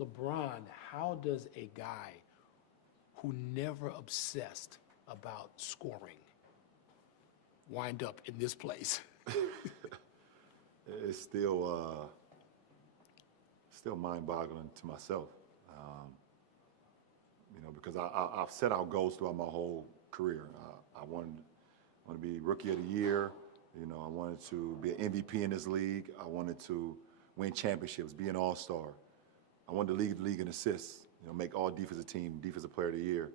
LeBron, how does a guy who never obsessed about scoring wind up in this place? It's still mind-boggling to myself, because I've set out goals throughout my whole career. I want to be Rookie of the Year. I wanted to be an MVP in this league. I wanted to win championships, be an All-Star. I wanted to lead the league in assists. Make all defensive team, defensive player of the year.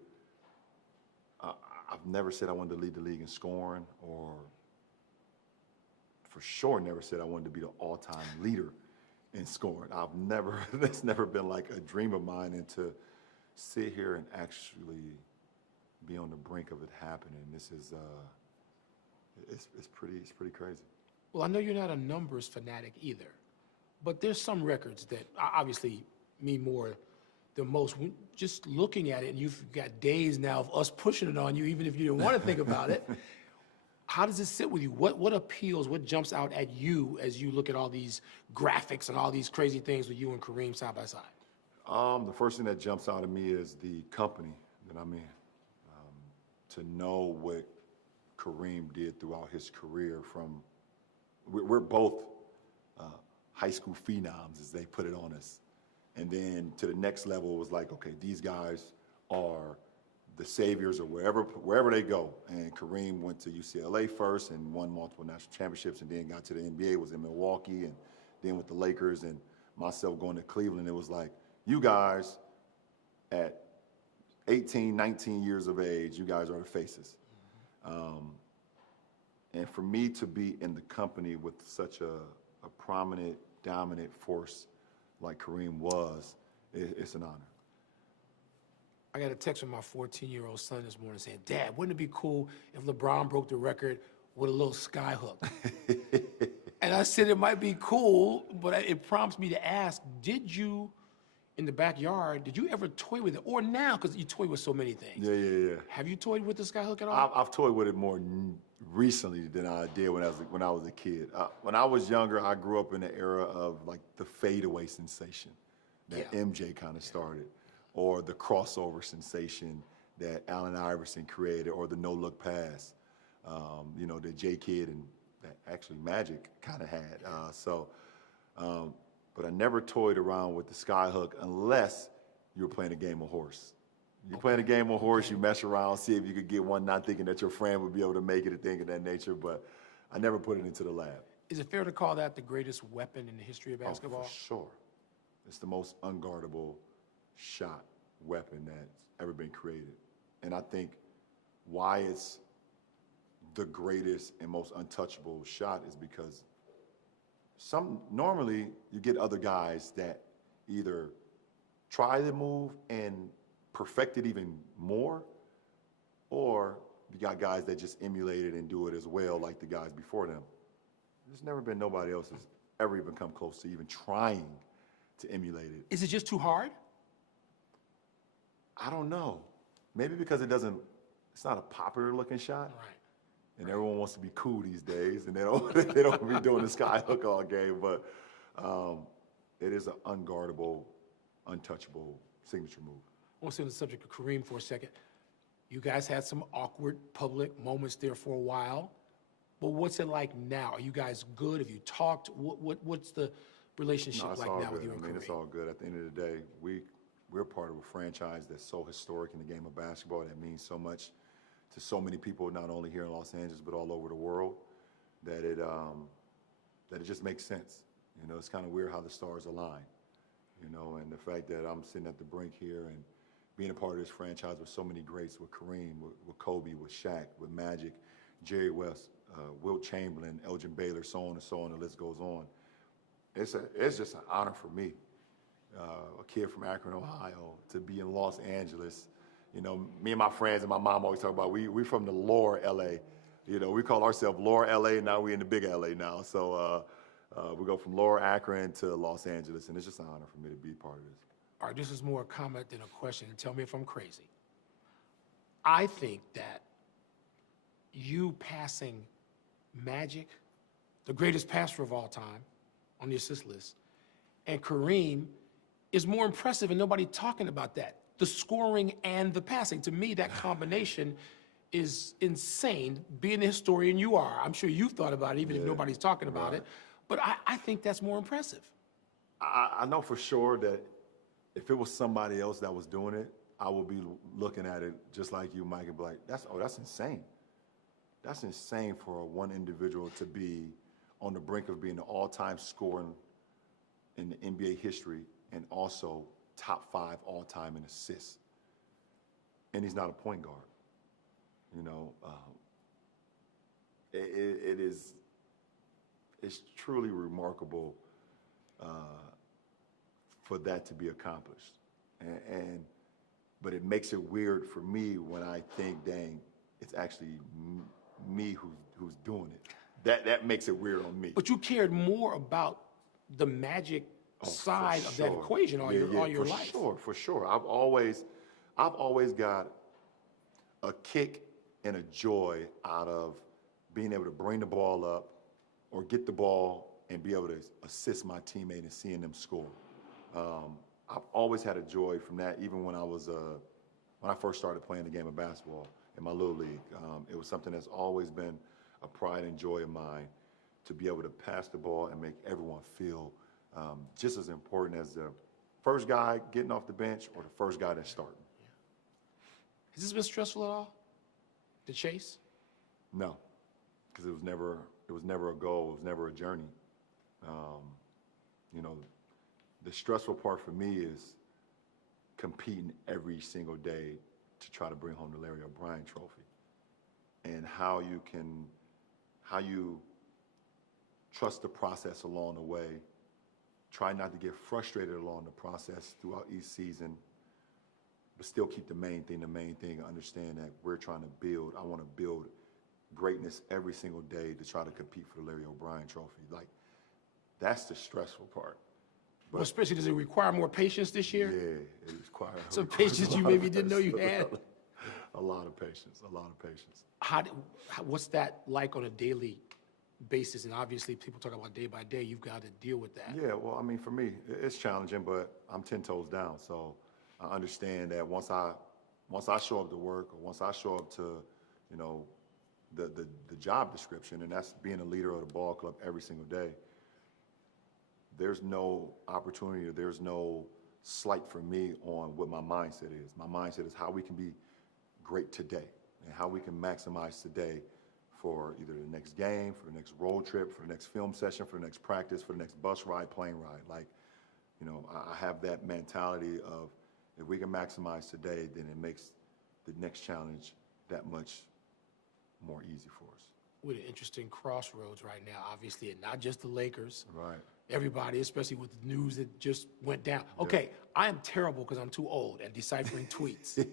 I've never said I wanted to lead the league in scoring, or for sure never said I wanted to be the all-time leader in scoring. That's never been like a dream of mine, and to sit here and actually be on the brink of it happening, this is, it's pretty crazy. Well, I know you're not a numbers fanatic either, but there's some records that obviously mean more than most. Just looking at it, and you've got days now of us pushing it on you, even if you didn't want to think about it. How does it sit with you? What appeals, what jumps out at you as you look at all these graphics and all these crazy things with you and Kareem side by side? The first thing that jumps out at me is the company that I'm in. To know what Kareem did throughout his career, we're both high school phenoms, as they put it on us. And then to the next level, it was like, okay, these guys are the saviors or wherever they go. And Kareem went to UCLA first and won multiple national championships, and then got to the NBA, was in Milwaukee, and then with the Lakers, and myself going to Cleveland. It was like, you guys at 18, 19 years of age, you guys are the faces. And for me to be in the company with such a prominent, dominant force like Kareem was, it's an honor. I got a text from my 14-year-old son this morning saying, "Dad, wouldn't it be cool if LeBron broke the record with a little sky hook?" And I said, it might be cool, but it prompts me to ask, did you, in the backyard, did you ever toy with it? Or now, because you toy with so many things. Yeah. Have you toyed with the sky hook at all? I've toyed with it more recently than I did when I was a kid. When I was younger, I grew up in the era of like the fadeaway sensation that MJ kind of started, or the crossover sensation that Allen Iverson created, or the no-look pass, that J Kidd and that actually Magic kind of had. But I never toyed around with the sky hook unless you were playing a game of horse. You're playing a game of horse, you mess around, see if you could get one, not thinking that your friend would be able to make it, a thing of that nature, but I never put it into the lab. Is it fair to call that the greatest weapon in the history of basketball? Oh, for sure. It's the most unguardable shot weapon that's ever been created. And I think why it's the greatest and most untouchable shot is because normally you get other guys that either try the move and perfect it even more, or you got guys that just emulate it and do it as well like the guys before them. There's never been nobody else that's ever even come close to even trying to emulate it. Is it just too hard? I don't know. Maybe because it's not a popular looking shot. Right. And everyone wants to be cool these days, and they don't be doing the sky hook all game, but it is an unguardable, untouchable signature move. I want to stay on the subject of Kareem for a second. You guys had some awkward public moments there for a while, but what's it like now? Are you guys good? Have you talked? What's the relationship like now with you and Kareem? It's all good. At the end of the day, we're part of a franchise that's so historic in the game of basketball, that means so much to so many people, not only here in Los Angeles, but all over the world, that it just makes sense. It's kind of weird how the stars align, and the fact that I'm sitting at the brink here and being a part of this franchise with so many greats, with Kareem, with Kobe, with Shaq, with Magic, Jerry West, Wilt Chamberlain, Elgin Baylor, so on and so on, the list goes on. It's just an honor for me, a kid from Akron, Ohio, to be in Los Angeles. Me and my friends and my mom always talk about we from the lower LA. We call ourselves lower LA, now we in the big LA now. So we go from lower Akron to Los Angeles, and it's just an honor for me to be part of this. All right, this is more a comment than a question, and tell me if I'm crazy. I think that you passing Magic, the greatest passer of all time, on the assist list, and Kareem is more impressive, and nobody talking about that. The scoring and the passing. To me, that combination is insane. Being the historian you are, I'm sure you've thought about it, even if nobody's talking about it. But I think that's more impressive. I know for sure that if it was somebody else that was doing it, I would be looking at it just like you, Mike, and be like, that's insane. That's insane for one individual to be on the brink of being the all-time scorer in the NBA history and also top 5 all-time in assists. And he's not a point guard. You know, it's truly remarkable for that to be accomplished. But it makes it weird for me when I think, dang, it's actually me who's doing it. That makes it weird on me. But you cared more about the magic side of that equation all your life. For sure. I've always got a kick and a joy out of being able to bring the ball up or get the ball and be able to assist my teammate and seeing them score. I've always had a joy from that, even when I first started playing the game of basketball in my little league. It was something that's always been a pride and joy of mine to be able to pass the ball and make everyone feel just as important as the first guy getting off the bench or the first guy that's starting. Has this been stressful at all? The chase? No, because it was never a goal. It was never a journey. You know, the stressful part for me is competing every single day to try to bring home the Larry O'Brien Trophy, and how you trust the process along the way. Try not to get frustrated along the process throughout each season, but still keep the main thing, understand that we're trying to build. I want to build greatness every single day to try to compete for the Larry O'Brien Trophy. Like, that's the stressful part. But, well, especially, does it require more patience this year? Yeah, it requires some patience you maybe didn't know you had. A lot of patience. What's that like on a daily basis? And obviously, people talk about day by day. You've got to deal with that. Yeah, well, I mean, for me, it's challenging, but I'm 10 toes down. So I understand that once I show up to work, or once I show up to, you know, the job description, and that's being a leader of the ball club every single day, there's no opportunity, or there's no slight for me on what my mindset is. My mindset is how we can be great today and how we can maximize today for either the next game, for the next road trip, for the next film session, for the next practice, for the next bus ride, plane ride. Like, you know, I have that mentality of, if we can maximize today, then it makes the next challenge that much more easy for us. We're at an interesting crossroads right now, obviously, and not just the Lakers. Right. Everybody, especially with the news that just went down. Okay, I am terrible because I'm too old at deciphering tweets.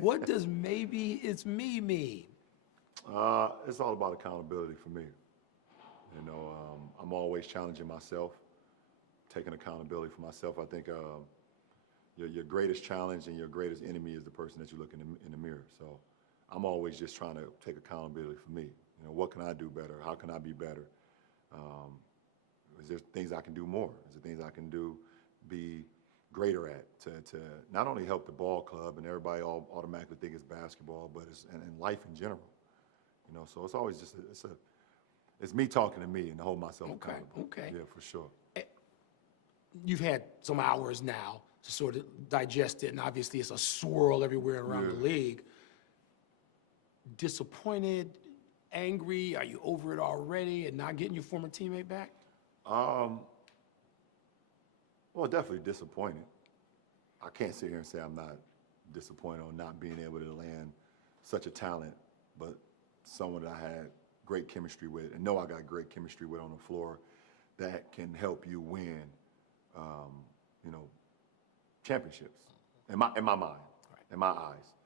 What does "maybe it's me" mean? It's all about accountability for me. You know, I'm always challenging myself, taking accountability for myself. I think your greatest challenge and your greatest enemy is the person that you look in the mirror. So I'm always just trying to take accountability for me. You know, what can I do better? How can I be better? Is there things I can do more? Is there things I can do, be greater at to not only help the ball club and everybody automatically think it's basketball, but it's in life in general. You know, so it's always just it's me talking to me and to hold myself accountable. Okay. Yeah, for sure. You've had some hours now to sort of digest it, and obviously it's a swirl everywhere around the league. Disappointed, angry? Are you over it already and not getting your former teammate back? Well, definitely disappointed. I can't sit here and say I'm not disappointed on not being able to land such a talent, but someone that I had great chemistry with, and know I got great chemistry with on the floor, that can help you win, you know, championships. In my mind, in my eyes.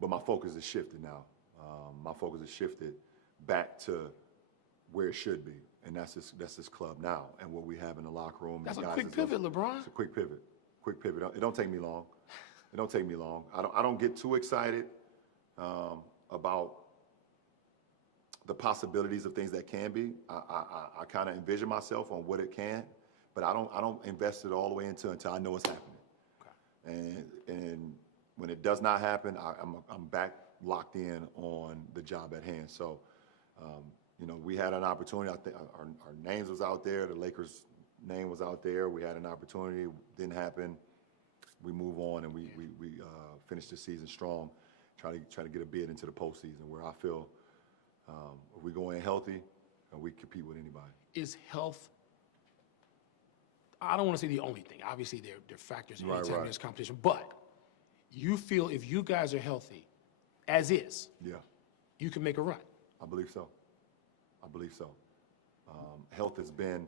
But my focus has shifted now. My focus has shifted back to where it should be, and that's this club now, and what we have in the locker room. That's a quick pivot, LeBron. It's a quick pivot. Quick pivot. It don't take me long. It don't take me long. I don't get too excited about the possibilities of things that can be. I kind of envision myself on what it can but I don't invest it all the way until I know it's happening. And when it does not happen, I'm back locked in on the job at hand. So, you know, we had an opportunity. I think our names was out there. The Lakers' name was out there. We had an opportunity. Didn't happen. We move on, and we finish the season strong. Try to get a bid into the postseason, where I feel if we go in healthy, we compete with anybody. Is health, I don't want to say the only thing. Obviously, there are factors anytime there's competition. But you feel if you guys are healthy, as is, you can make a run. I believe so. Health has been,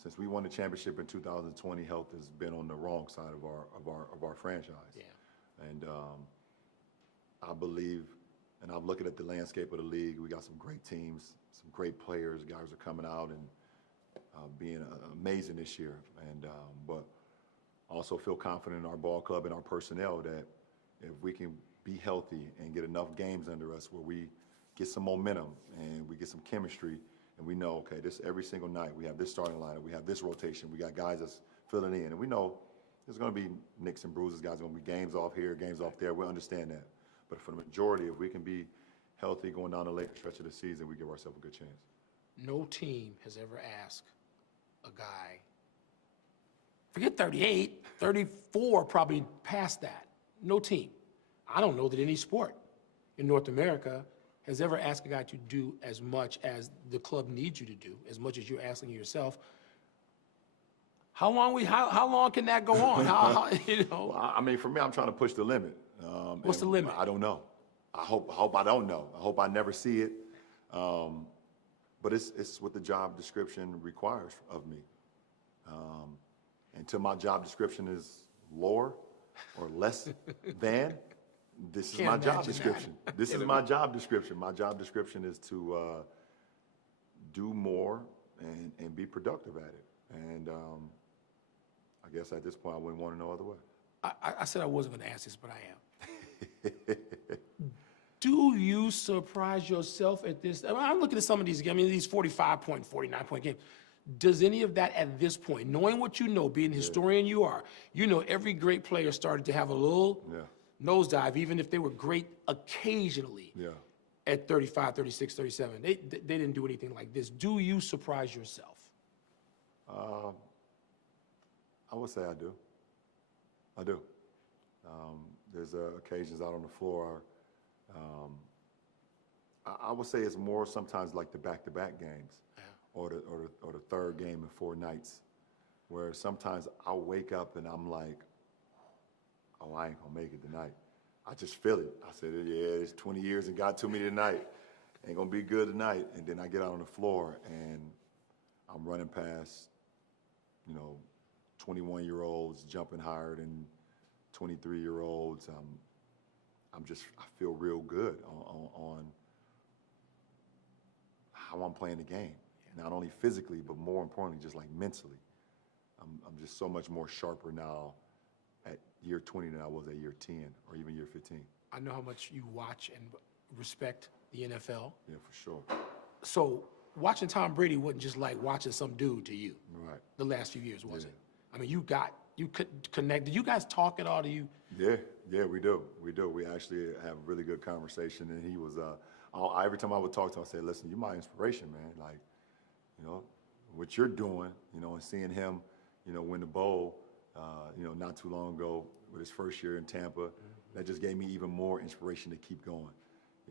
since we won the championship in 2020, health has been on the wrong side of our franchise. Yeah. And I believe, and I'm looking at the landscape of the league. We got some great teams, some great players. Guys are coming out and being amazing this year. And but also feel confident in our ball club and our personnel that if we can be healthy and get enough games under us where we get some momentum and we get some chemistry, and we know, okay, this every single night we have this starting lineup, we have this rotation, we got guys that's filling in, and we know there's going to be nicks and bruises, guys are going to be games off here, games off there. We understand that. But for the majority, if we can be healthy going down the late stretch of the season, we give ourselves a good chance. No team has ever asked a guy, forget 38, 34, probably past that. No team. I don't know that any sport in North America has ever asked a guy to do as much as the club needs you to do, as much as you're asking yourself. How long can that go on? You know? Well, I mean, for me, I'm trying to push the limit. What's the limit? I don't know. I hope I don't know. I hope I never see it. But it's what the job description requires of me. Until my job description is lower or less than, this is my job description. This is my job description. My job description is to do more and be productive at it. And I guess at this point, I wouldn't want to know other way. I said I wasn't going to ask this, but I am. Do you surprise yourself at this? I mean, I'm looking at some of these games, these 45-point, 49-point games. Does any of that at this point, knowing what you know, being the historian you are, you know every great player started to have a little nosedive, even if they were great occasionally at 35, 36, 37. They didn't do anything like this. Do you surprise yourself? I would say I do. I do. There's occasions out on the floor. I would say it's more sometimes like the back-to-back games, or the third game in 4 nights, where sometimes I'll wake up and I'm like, oh, I ain't gonna make it tonight. I just feel it. I said, yeah, it's 20 years and got to me tonight. Ain't gonna be good tonight. And then I get out on the floor and I'm running past, 21-year-olds jumping higher than 23-year-olds. I feel real good on how I'm playing the game. Not only physically, but more importantly, just like mentally. I'm just so much more sharper now at year 20 than I was at year 10 or even year 15. I know how much you watch and respect the NFL. Yeah, for sure. So watching Tom Brady wasn't just like watching some dude to you. Right. The last few years, was it? I mean, you could connect. Did you guys talk at all? Do you? Yeah, we do. We actually have a really good conversation, and he was. Every time I would talk to him, I say, "Listen, you're my inspiration, man. Like, what you're doing, and seeing him, win the bowl, not too long ago with his first year in Tampa, that just gave me even more inspiration to keep going,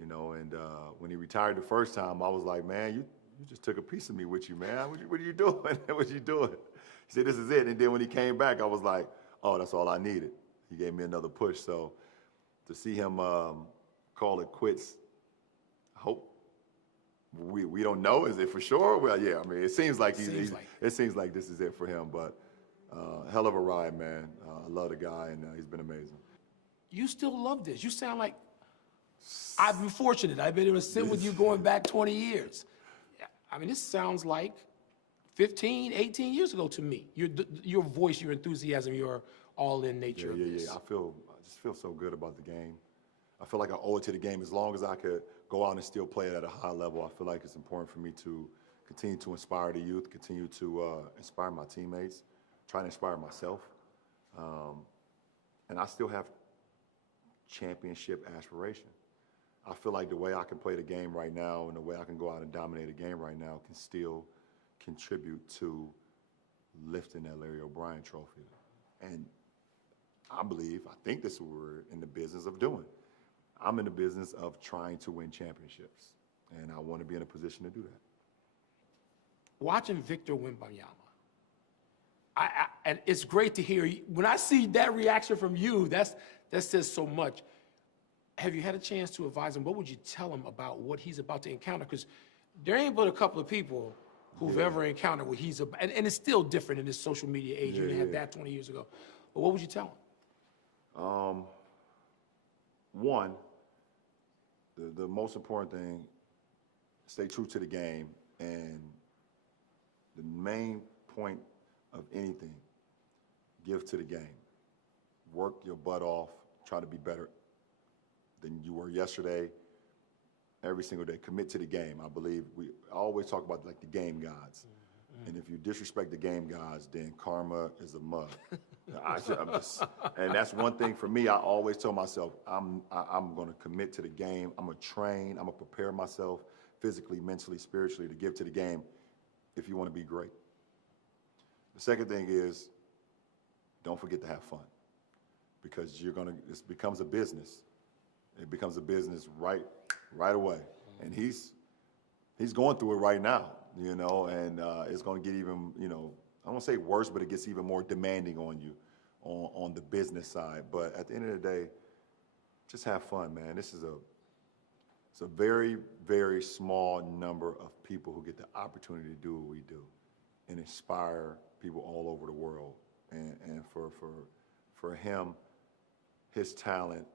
And when he retired the first time, I was like, man, you just took a piece of me with you, man. What are you doing? What you doing? He said, this is it. And then when he came back, I was like, oh, that's all I needed. He gave me another push. So to see him call it quits, I hope we don't know. Is it for sure? Well, yeah. I mean, it seems like it seems like this is it for him. But hell of a ride, man. I love the guy, and he's been amazing. You still love this. You sound like I've been fortunate. I've been able to sit with you going back 20 years. I mean, this sounds like 15, 18 years ago to me. Your voice, your enthusiasm, your all-in nature of this. Yeah. I just feel so good about the game. I feel like I owe it to the game. As long as I could go out and still play it at a high level, I feel like it's important for me to continue to inspire the youth, continue to inspire my teammates, try to inspire myself. And I still have championship aspiration. I feel like the way I can play the game right now and the way I can go out and dominate a game right now can still contribute to lifting that Larry O'Brien trophy. And I think this is what we're in the business of doing. I'm in the business of trying to win championships, and I want to be in a position to do that. Watching Victor Wembanyama, and it's great to hear. When I see that reaction from you, that says so much. Have you had a chance to advise him? What would you tell him about what he's about to encounter? Because there ain't but a couple of people who've ever encountered what he's about. And it's still different in this social media age. You didn't have that 20 years ago. But what would you tell him? One, the most important thing, stay true to the game. And the main point of anything, give to the game. Work your butt off. Try to be better than you were yesterday, every single day. Commit to the game. I believe I always talk about like the game gods. And if you disrespect the game gods, then karma is a mug. And that's one thing for me. I always tell myself, I'm going to commit to the game. I'm going to train. I'm going to prepare myself physically, mentally, spiritually to give to the game if you want to be great. The second thing is, don't forget to have fun, because it becomes a business. It becomes a business right away. And he's going through it right now, and it's going to get even, I don't want to say worse, but it gets even more demanding on you on the business side. But at the end of the day, just have fun, man. It's a very, very small number of people who get the opportunity to do what we do and inspire people all over the world. And for him, his talent,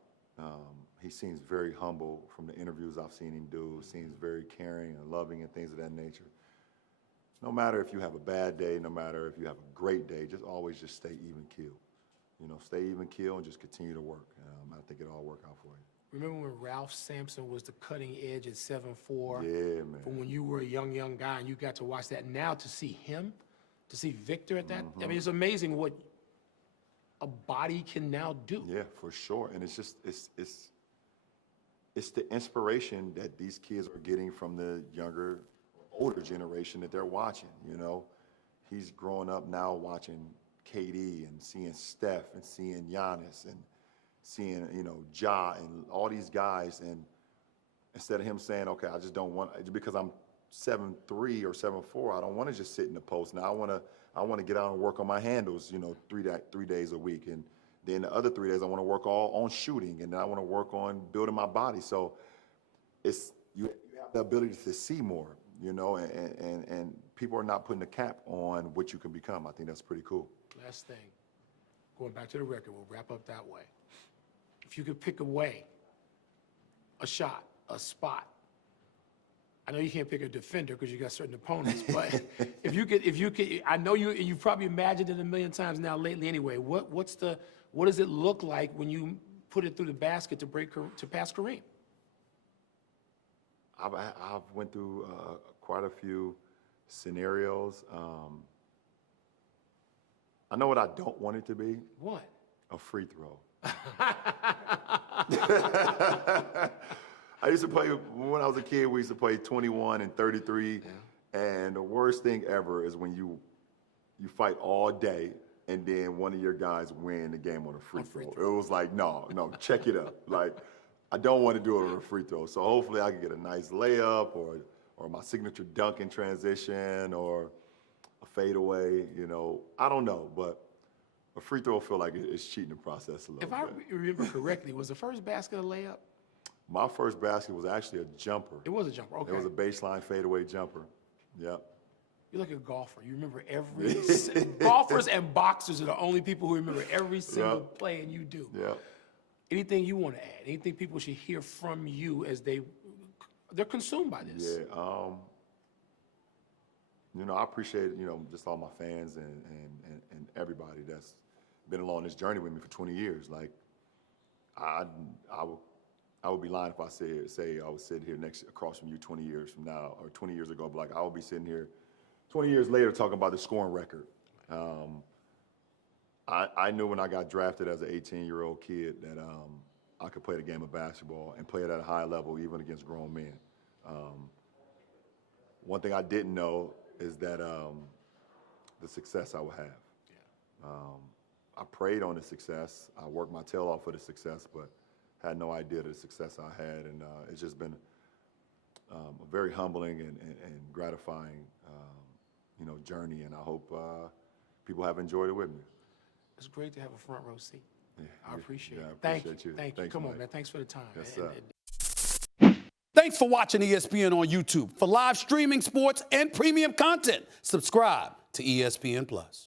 he seems very humble from the interviews I've seen him do. Seems very caring and loving and things of that nature. No matter if you have a bad day, no matter if you have a great day, always stay even keel. Stay even keel and just continue to work. I think it'll all work out for you. Remember when Ralph Sampson was the cutting edge at 7'4"? Yeah, man. From when you were a young guy and you got to watch that. Now to see him, to see Victor at that, I mean, it's amazing what a body can now do. Yeah, for sure. And it's just, it's the inspiration that these kids are getting from the younger, older generation that they're watching, He's growing up now watching KD and seeing Steph and seeing Giannis and seeing, Ja and all these guys. And instead of him saying, okay, I just don't want, because I'm 7'3" or 7'4", I don't want to just sit in the post. Now I want to get out and work on my handles, 3 days a week. And then the other 3 days I want to work all on shooting, and then I want to work on building my body. So you have the ability to see more, and people are not putting a cap on what you can become. I think that's pretty cool. Last thing, going back to the record, we'll wrap up that way. If you could pick away a shot, a spot, I know you can't pick a defender because you got certain opponents, but if you could, I know you've probably imagined it a million times now lately anyway. What does it look like when you put it through the basket to pass Kareem? I've went through quite a few scenarios. I know what I don't want it to be. What? A free throw. I used to play, when I was a kid, we used to play 21 and 33. Yeah. And the worst thing ever is when you fight all day and then one of your guys win the game on a free throw. It was like, no, check it up. Like, I don't want to do it on a free throw. So hopefully I can get a nice layup or my signature dunk in transition or a fadeaway, I don't know, but a free throw I feel like it's cheating the process a little bit. If I remember correctly, was the first basket a layup? My first basket was actually a jumper. It was a jumper, okay. It was a baseline fadeaway jumper, yep. You're like a golfer. You remember every golfers and boxers are the only people who remember every single play, and you do. Yeah. Anything you want to add? Anything people should hear from you as they're consumed by this? Yeah. I appreciate just all my fans and everybody that's been along this journey with me for 20 years. Like, I I would be lying if I say I was sitting here across from you 20 years from now or 20 years ago. But like I would be sitting here 20 years later talking about the scoring record. I knew when I got drafted as an 18-year-old kid that I could play the game of basketball and play it at a high level, even against grown men. One thing I didn't know is that the success I would have. Yeah. I preyed on the success. I worked my tail off for the success, but had no idea the success I had. And it's just been a very humbling and gratifying, journey. And I hope people have enjoyed it with me. It's great to have a front row seat. Yeah, I appreciate it. I appreciate you. Thank you. Thanks, Come on, Mike. man. Thanks for the time. Yes, sir. Thanks for watching ESPN on YouTube. For live streaming sports and premium content, subscribe to ESPN+.